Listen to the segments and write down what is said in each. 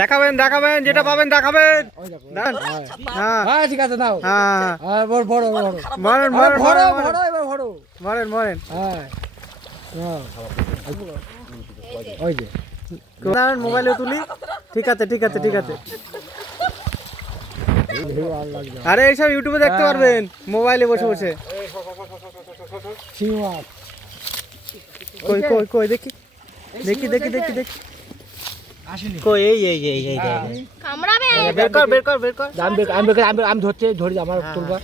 দেখাবেন দেখাবেন, যেটা পাবেন দেখাবেন। হ্যাঁ ঠিক আছে দাও। হ্যাঁ বড় বড় বড় মরেন মরেন ভরো মরেন ভরো এবার ভরো। মরেন মরেন। হ্যাঁ ওই যে মোবাইলে তুলি। ঠিক আছে ঠিক আছে ঠিক আছে। আরে এইসব ইউটিউবে দেখতে পারবেন মোবাইলে বসে বসে। কই কই কই দেখি দেখি দেখি দেখি দেখি কই এই এই এই এই কামড়াবে। বের কর বের কর বের কর। আমি ধরতে ধরি আমার তুলবা।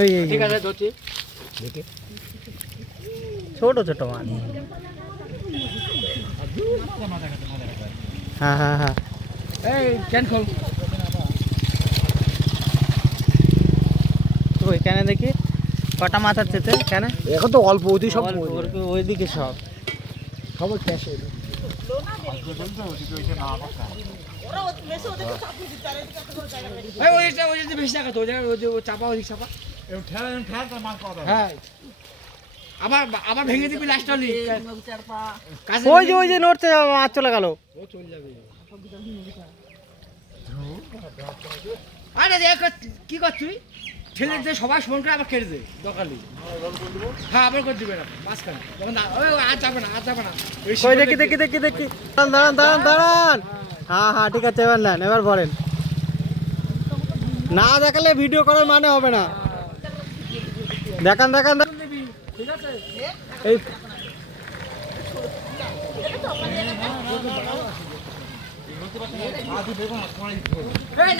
এই এই ঠিক আছে ধরছি। দেখি ছোট ছোট মাছ। হ্যাঁ হ্যাঁ হ্যাঁ এই কেন খোল। ওই কেন দেখি কটা মাছ আছে কেন? এখন তো অল্প ওই সব ওইদিকে সব খবর ক্যাশে। আবার ভেঙে দিবি লাস্ট। ওই যে ওই যে নড়ছে মাছ চলে গেল। আরে কি করছিস? ঠেলে দিয়ে সবাই সমান করে আবার কেটে দে দোকালি। হ্যাঁ আবার করে দিবে না মাঝখানে যখন আর যাবে না আর যাবে না। কই দেখি দেখি দেখি দেখি দাঁড়ান দাঁড়ান দাঁড়ান। হ্যাঁ হ্যাঁ ঠিক আছে এবার নেন এবার বলেন। না দেখালে ভিডিও করার মানে হবে না। দেখান দেখান ঠিক আছে এই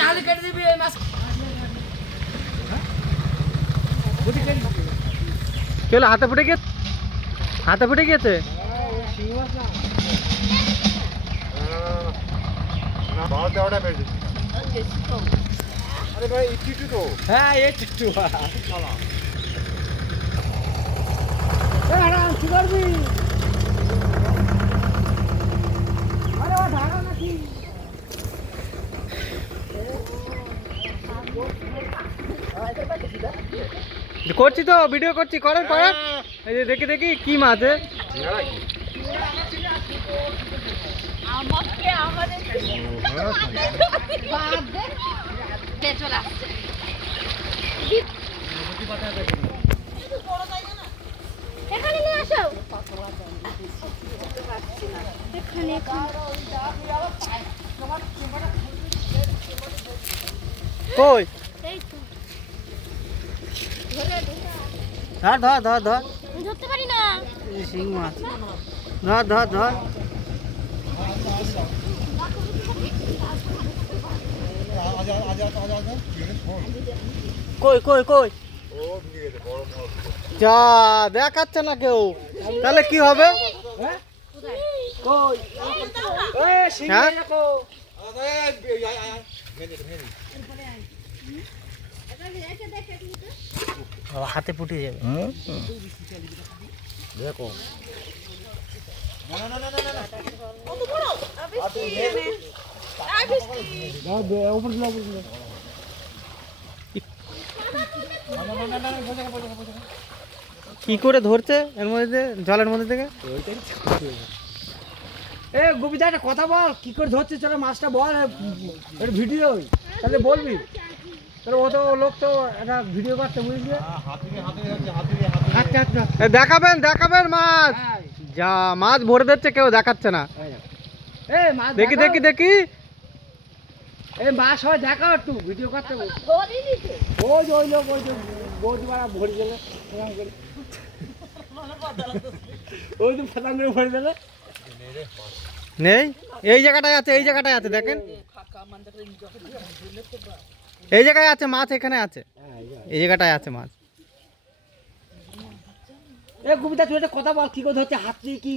নাহলে কেটে দিবি এই মাছ। কি হলো? হাতে ফুটে গিয়ে হাতে ফুটে গিয়েছে। হ্যাঁ একটু কি করবি? আরে ও ঢাকা নাকি? করছি তো ভিডিও করছি করেন করেন। এই যে দেখি দেখি কি মাছ। আমাকে আমাদের চলে আসছে। এখানে নিয়ে আসো। এখানে কই এই তো ধর ধর ধর ধর ধরতে পারি না। শিং মাছ ধর ধর ধর। কই কই কই যা দেখাচ্ছে না কেউ, তাহলে কি হবে? হ্যাঁ হাতে ফুটে যাবে। দেখো কি করে ধরছে এর মধ্যে জলের মধ্যে থেকে? এ গোবিদা একটা কথা বল, কি করে ধরছিস তোরা মাছটা বল ভিডিও, তাহলে বলবি। তাহলে ও তো লোক তো একটা ভিডিও করতে বুঝলি। দেখাবেন দেখাবেন মাছ। যা মাছ ভরে দিচ্ছে কেউ দেখাচ্ছে না। দেখি দেখি দেখি এই মাছ হয় দেখা একটু ভিডিও করতে। ওই ওই লোক ওই বৌদি মারা ভরে গেলে ওই তো ফাতাং করে ভরে দিলে নেই। এই জায়গাটায় আছে, এই জায়গাটায় আছে দেখেন, এই জায়গায় আছে মাছ, এখানে আছে, এই জায়গাটায় আছে মাছ। এ কবিতা তুই একটা কথা বল, কি করে হচ্ছে হাতি কি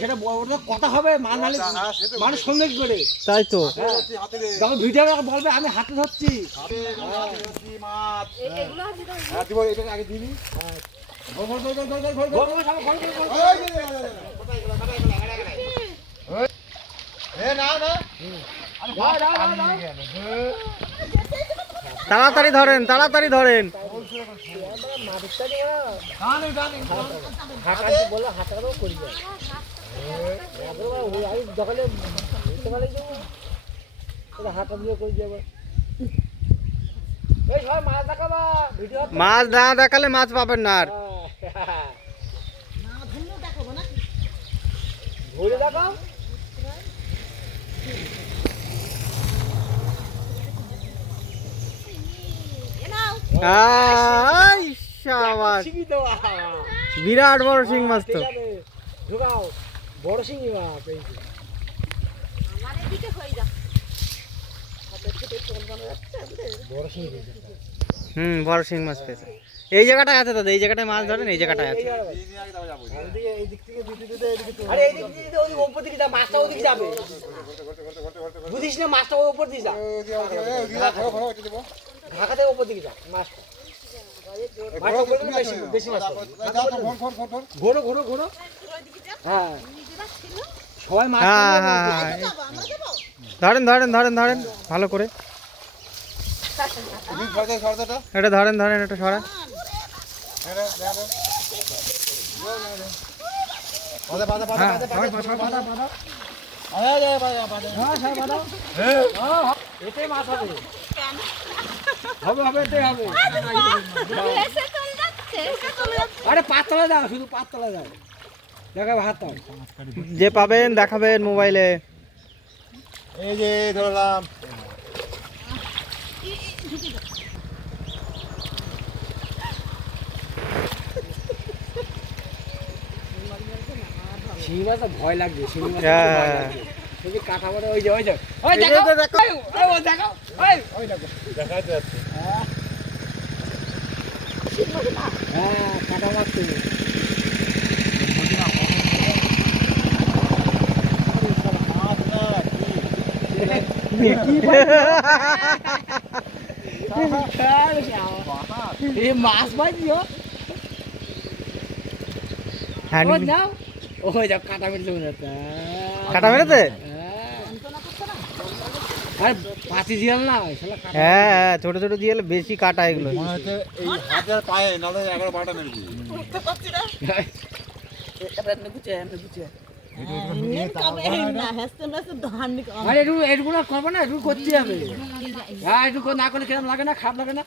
সেটা কথা হবে মানুষ সঙ্গে করে, তাই তো যখন ভিডিও বলবে আমি হাতে ধরছি। তাড়াতাড়ি ধরেন তাড়াতাড়ি ধরেন। মাছ না দেখালে মাছ পাবেন না আর। ঘুরে দেখাও আই শাবাশ, বিরাট বড় শিং মাছ তো। ঢুকাও বড় শিঙি মাছ এই যে। বড় শিঙি পেয়েছে। বড় শিং মাছ পেয়েছে। এই জায়গাটায় আছে দাদা, এই জায়গাটায় মাছ ধরেন, এই জায়গাটায় আছে। আরে এই দিক দিয়ে ওই উপর দিকে যা, মাছটা ওদিকে যাবে। বুঝিস না, মাছটা ওই উপর দিকে যা। ঢাকাতে উপর দিকে যা মাছটা। মাছটা উপর দিকে বেশি বেশি মাছ পাবে। ঘোরো ঘোরো ঘোরো। হ্যাঁ সবাই মাছ হ্যাঁ হ্যাঁ হ্যাঁ, ধরেন ধরেন ধরেন ধরেন ভালো করে। এটা ধরেন ধরেন, এটা সরা। এটাই মাছ হবে। হবে হবে এটাই হবে। আরে পাতলা যাও, শুধু পাতলা যাও। দেখাবে হাত দাও। যে পাবেন দেখাবেন মোবাইলে। এই যে ধরলাম। শিঙি মাছ ভয় লাগবে, শিঙি মাছ হ্যাঁ। ভয় লাগবে। ওই যে কাটা পড়ে, ওই যে ওই যে ওই এই যে দেখো দেখো। ওই দেখো ওই দেখো। দেখাতে যাচ্ছে। হ্যাঁ কাটা মাছ তো। এই মাছ ভাজিও ও যাও, ওই যাও কাটা মেরেছে মনে হচ্ছে। কাটা মেরেছে? আর পাতি জিয়াল না শালা কাটা। হ্যাঁ হ্যাঁ, ছোট ছোট দিয়ে বেশি কাটা এগুলো। মনে হচ্ছে এই হাতে আর পায়ে নাহলে 11-12টা মেরেছি। আরে একটু একটু না করবো না, একটু করতে হবে। হ্যাঁ একটু না করলে কিরম লাগে না, খারাপ লাগে না।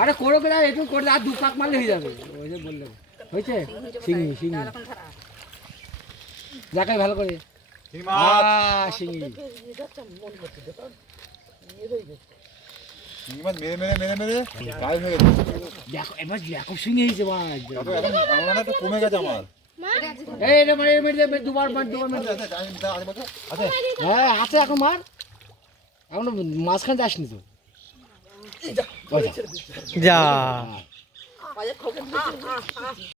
আরে করো করে একটু করে আর 2 পাক মারলে হয়ে যাবে। ওই যে বললাম হয়েছে শিঙি শিঙি যাকে ভালো করে। শিঙি মাছ, শিঙি শিঙি মাছ মেরে মেরে মেরে মেরে গায়েব হয়ে গেছে। দেখো এবার দেখো শিঙি হয়েছে মাছ। তারপর এখন আমার একটু কমে গেছে আমার। এই রে মানে মেরে দুবার দুবার মেরে। আছে আছে। হ্যাঁ আছে এখন মার, এখন মাঝখানে যাসনি তো। যা